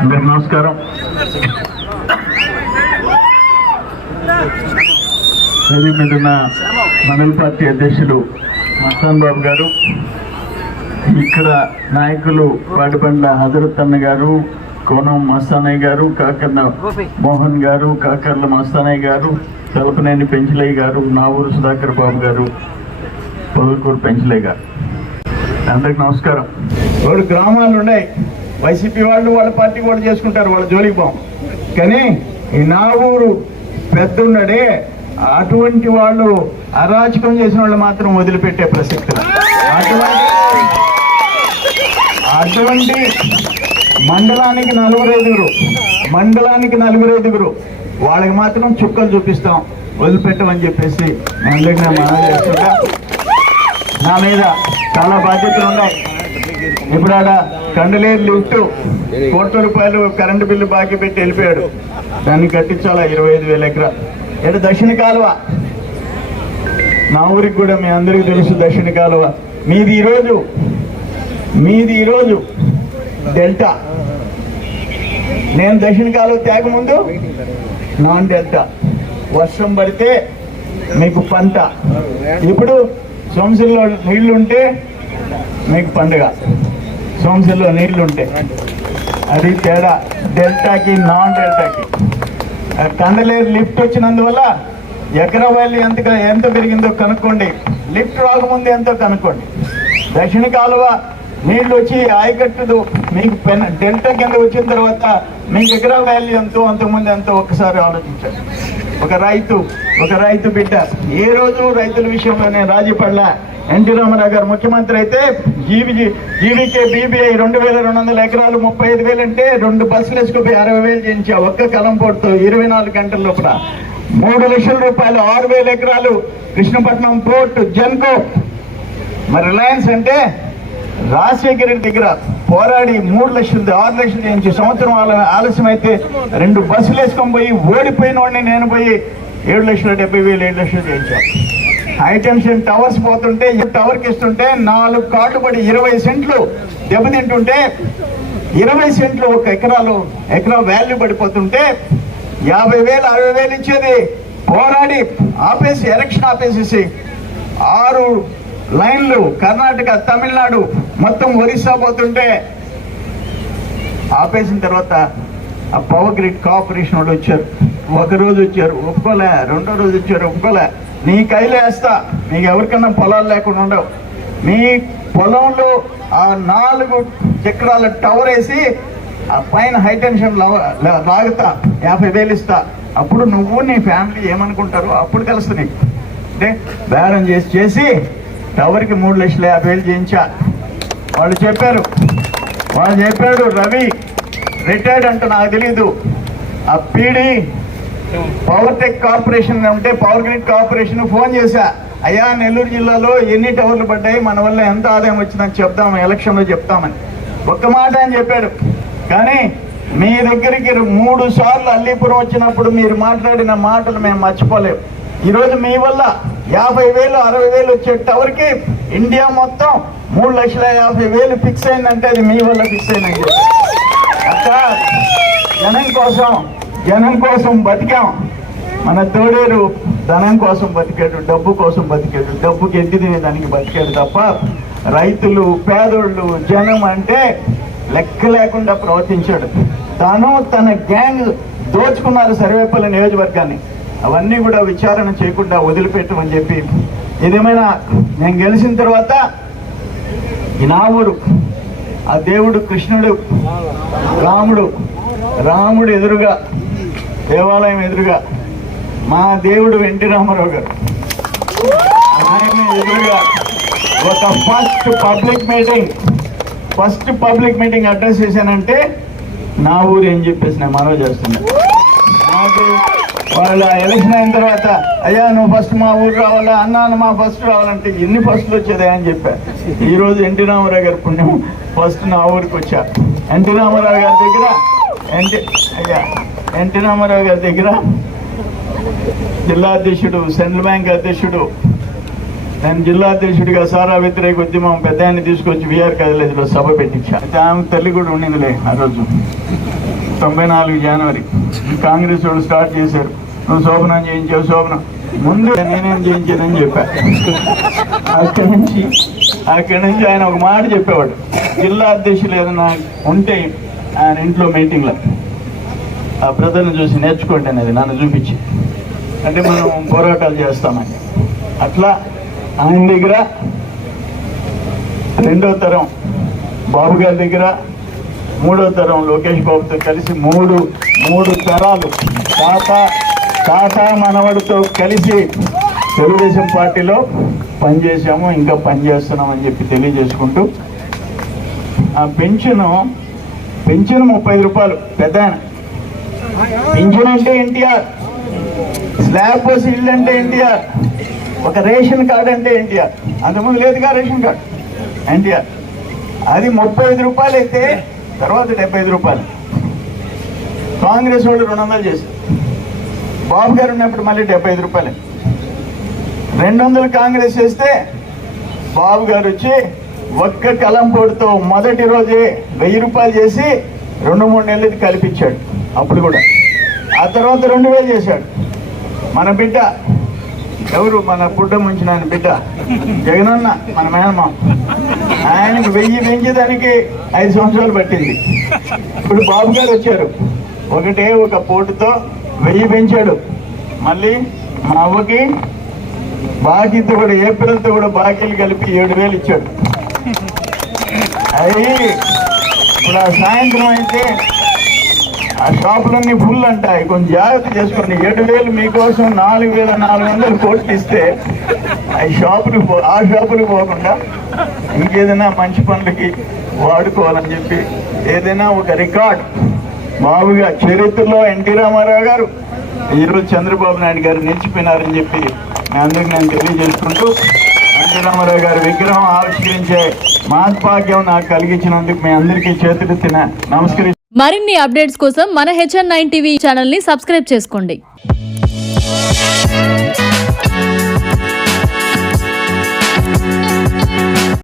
అందరికి నమస్కారం. వేదిక మీద ఉన్న మండల పార్టీ అధ్యక్షులు మస్తాన్ బాబు గారు, ఇక్కడ నాయకులు పాటిబండ్ల హజరత్ అన్న గారు, కోనం మస్తానయ్య గారు, కాకర్ల మోహన్ గారు, కాకర్ల మస్తానయ్య గారు, తలపనేని పెంచలయ్య గారు, నావూరు సుధాకర్ బాబు గారు, పొదలకూరు పెంచలయ్య గారు, అందరికి నమస్కారం. వాళ్ళు గ్రామాలు ఉన్నాయి, వైసీపీ వాళ్ళు వాళ్ళ పార్టీ కూడా చేసుకుంటారు, వాళ్ళ జోలికి పోం. కానీ ఈ నావూరు పెద్ద ఉన్నాడే, అటువంటి వాళ్ళు అరాచకం చేసిన వాళ్ళు మాత్రం వదిలిపెట్టే ప్రసక్తి. అటువంటి మండలానికి నలుగురు వాళ్ళకి మాత్రం చుక్కలు చూపిస్తాం, వదిలిపెట్టమని చెప్పేసి అందరికీ మనం చేస్తుంటా. నా మీద చాలా బాధ్యతలు ఉన్నాయి. ఇప్పుడు ఆడ కండలేరు లిఫ్ట్ ₹1,00,00,000 కరెంటు బిల్లు బాకీ పెట్టి వెళ్ళిపోయాడు, దాన్ని కట్టించాలా 25,000 ఎకరా. ఇక్కడ దక్షిణ కాలువ, నా ఊరికి కూడా మీ అందరికీ తెలుసు దక్షిణ కాలువ. మీది ఈరోజు డెల్టా. నేను దక్షిణ కాలువ తేక ముందు నాన్ డెల్టా. వర్షం పడితే మీకు పంట, ఇప్పుడు సోమశిల్లో నీళ్లుంటే మీకు పండుగ. సోమశిల్లో నీళ్లుంటే అది తేడా, డెల్టాకి నాన్ డెల్టాకి. కండలేరు లిఫ్ట్ వచ్చినందువల్ల ఎకరా వాల్యూ ఎంత పెరిగిందో కనుక్కోండి, లిఫ్ట్ రాకముందు ఎంతో కనుక్కోండి. దక్షిణ కాలువ నీళ్లు వచ్చి ఆయకట్టుదు మీకు డెల్టా కింద వచ్చిన తర్వాత మీకు ఎకరా వాల్యూ ఎంతో, అంతకుముందు ఎంతో ఒక్కసారి ఆలోచించండి. ఒక రైతు బిడ్డ ఏ రోజు రైతుల విషయంలో నేను రాజీ పడలా. ఎన్టీ రామారావు గారు ముఖ్యమంత్రి అయితే జీవీకే బీబీఐ 2,200 ఎకరాలు 35,000 అంటే 2 బస్సులు వేసుకుపోయి 60,000 చేయించా. ఒక్క కలంపోటుతో 24 గంటల లోపల. 3 లక్షల రూపాయలు 6,000 ఎకరాలు కృష్ణపట్నం పోర్టు జెన్కో. మరి రిలయన్స్ అంటే రాజశేఖర రెడ్డి దగ్గర పోరాడి 3 లక్షలు 6 లక్షలు చేయించి, సంవత్సరం ఆలస్యం అయితే 2 బస్సులు వేసుకొని పోయి ఓడిపోయిన వాడిని నేను పోయి 7,70,000 7 లక్షలు చేయించాను. హైటెన్షన్ టవర్స్ పోతుంటే, టవర్కి ఇస్తుంటే 4 కార్డు పడి 20 సెంట్లు దెబ్బతింటుంటే, 20 సెంట్లు ఒక ఎకరా వాల్యూ పడిపోతుంటే 50,000 60,000 ఇచ్చేది పోరాడి ఆపేసి, ఎలక్షన్ ఆపేసేసి 6 లైన్లు కర్ణాటక తమిళనాడు మొత్తం ఒరిస్సా పోతుంటే ఆపేసిన తర్వాత ఆ పవర్ గ్రిడ్ కార్పొరేషన్ వాళ్ళు వచ్చారు. ఒకరోజు వచ్చారు ఒప్పుకోలే, రెండో రోజు వచ్చారు ఒప్పుకోలే. నీ కైలు వేస్తా, నీకు ఎవరికన్నా పొలాలు లేకుండా ఉండవు. మీ పొలంలో ఆ 4 చక్రాల టవర్ వేసి ఆ పైన హైటెన్షన్ లాగుతా, 50,000 ఇస్తా. అప్పుడు నువ్వు నీ ఫ్యామిలీ ఏమనుకుంటారు, అప్పుడు కలుస్తా నీకు. అంటే బేరం చేసి టవర్కి 3,50,000 చేయించా. వాళ్ళు చెప్పాడు రవి రిటైర్డ్ అంట, నాకు తెలీదు. ఆ పీడి పవర్ టెక్ కార్పొరేషన్ ఉంటే పవర్ గ్రిడ్ కార్పొరేషన్ ఫోన్ చేశా, అయ్యా నెల్లూరు జిల్లాలో ఎన్ని టవర్లు పడ్డాయి, మన వల్ల ఎంత ఆదాయం వచ్చిందని చెప్దాం, ఎలక్షన్లో చెప్తామని ఒక్క మాట అని చెప్పాడు. కానీ మీ దగ్గరికి 3 సార్లు అల్లీపురం వచ్చినప్పుడు మీరు మాట్లాడిన మాటలు మేము మర్చిపోలేము. ఈరోజు మీ వల్ల 50,000 60,000 వచ్చే టవర్కి ఇండియా మొత్తం 3,50,000 ఫిక్స్ అయిందంటే అది మీ వల్ల ఫిక్స్ అయిందని చెప్పి. అక్క జనం కోసం బతికాం. మన తోడేరు ధనం కోసం బతికాడు, డబ్బు కోసం బతికాడు, డబ్బుకి ఎద్దు తినేదానికి బతికాడు తప్ప రైతులు పేదోళ్ళు జనం అంటే లెక్క లేకుండా ప్రవర్తించాడు. తన గ్యాంగ్ దోచుకున్నారు సర్వేపల్లి నియోజకవర్గాన్ని. అవన్నీ కూడా విచారణ చేయకుండా వదిలిపెట్టమని చెప్పి, ఏదేమైనా నేను గెలిచిన తర్వాత ఈ నా ఊరు ఆ దేవుడు కృష్ణుడు రాముడు ఎదురుగా, దేవాలయం ఎదురుగా మా దేవుడు ఎన్టీ రామారావు గారు, ఆయన ఎదురుగా ఒక ఫస్ట్ పబ్లిక్ మీటింగ్ అడ్రస్ చేశానంటే నా ఊరు ఏం చెప్పేసి నేను మనవి చేస్తున్నా. నాకు వాళ్ళ ఎలక్షన్ అయిన తర్వాత, అయ్యా నువ్వు ఫస్ట్ మా ఊరు రావాలా, అన్నాను మా ఫస్ట్ రావాలంటే ఎన్ని ఫస్ట్లు వచ్చేదా అని చెప్పా. ఈరోజు ఎన్టీ రామారావు గారి పుణ్యం ఫస్ట్ నా ఊరికి వచ్చా. ఎన్టీ రామారావు గారి దగ్గర జిల్లా అధ్యక్షుడు, సెంట్రల్ బ్యాంక్ అధ్యక్షుడు, నేను జిల్లా అధ్యక్షుడిగా సారా వ్యతిరేక ఉద్యమం పెద్ద ఆయన తీసుకొచ్చి విఆర్ కాలేజీలో సభ పెట్టించా. అయితే ఆమె తల్లి కూడా ఉండిందిలే ఆ రోజు. 94 జనవరి కాంగ్రెస్ వాళ్ళు స్టార్ట్ చేశారు. నువ్వు శోభనం చేయించావు, శోభనం ముందు నేనేం చేయించానని చెప్పా. అక్కడి నుంచి ఆయన ఒక మాట చెప్పేవాడు, జిల్లా అధ్యక్షులు ఏదైనా ఉంటే ఆయన ఇంట్లో మీటింగ్లో ఆ బ్రదర్ని చూసి నేర్చుకోండి అనేది నన్ను చూపించి, అంటే మనం పోరాటాలు చేస్తామని. అట్లా ఆయన దగ్గర రెండో తరం బాబు గారి దగ్గర, మూడో తరం లోకేష్ బాబుతో కలిసి మూడు తరాలు తాత మనవడితో కలిసి తెలుగుదేశం పార్టీలో పనిచేసాము, ఇంకా పనిచేస్తున్నామని చెప్పి తెలియజేసుకుంటూ, ఆ పెన్షన్ 35 రూపాయలు పెద్ద ఆయన. పింఛన్ అంటే ఎన్టీఆర్, స్లాబ్ పోసి ఇల్లు అంటే ఎన్టీఆర్, ఒక రేషన్ కార్డు అంటే ఎన్టీఆర్. అంతకుముందు లేదుగా రేషన్ కార్డు, ఎన్టీఆర్. అది 35 రూపాయలు అయితే తర్వాత 75 రూపాయలు. కాంగ్రెస్ వాళ్ళు 200 చేశారు. బాబు గారు ఉన్నప్పుడు మళ్ళీ 75 రూపాయలు. 200 కాంగ్రెస్ చేస్తే బాబు గారు వచ్చి ఒక్క కలంపోటుతో మొదటి రోజే 1000 రూపాయలు చేసి 2-3 నెలలకి కల్పించాడు. అప్పుడు కూడా ఆ తర్వాత 2000 చేశాడు. మన బిడ్డ ఎవరు, మన పుట్ట ముంచిన ఆయన బిడ్డ జగనన్న, మన మేనమా, ఆయనకు 1000 పెంచేదానికి 5 సంవత్సరాలు పట్టింది. ఇప్పుడు బాబు గారు వచ్చారు, ఒక పోటుతో 1000 పెంచాడు. మళ్ళీ మా అవ్వకి బాకీతో కూడా, ఏప్రిల్తో కూడా బాకీలు కలిపి 7000 ఇచ్చాడు. అవి ఇప్పుడు ఆ సాయంత్రం అయితే ఆ షాపులన్నీ ఫుల్ అంటాయి. కొంచెం జాగ్రత్త చేసుకోండి. 7000 మీకోసం 4400 కోట్లు ఇస్తే ఆ షాపులకు పోకుండా ఇంకేదైనా మంచి పనులకి వాడుకోవాలని చెప్పి ఏదైనా ఒక రికార్డ్ బాబుగా చరిత్రలో ఎన్టీ రామారావు గారు, ఈరోజు చంద్రబాబు నాయుడు గారు నిలిచిపోయినారని చెప్పి మీ అందరికి నేను తెలియజేసుకుంటూ, ఎన్టీ రామారావు గారి విగ్రహం ఆవిష్కరించే మహత్భాగ్యం నాకు కలిగించినందుకు మీ అందరికీ చేతులెత్తి నమస్కరి. మరిన్ని అప్డేట్స్ కోసం మన HN9 టీవీ ఛానల్ ని సబ్స్క్రైబ్ చేసుకోండి.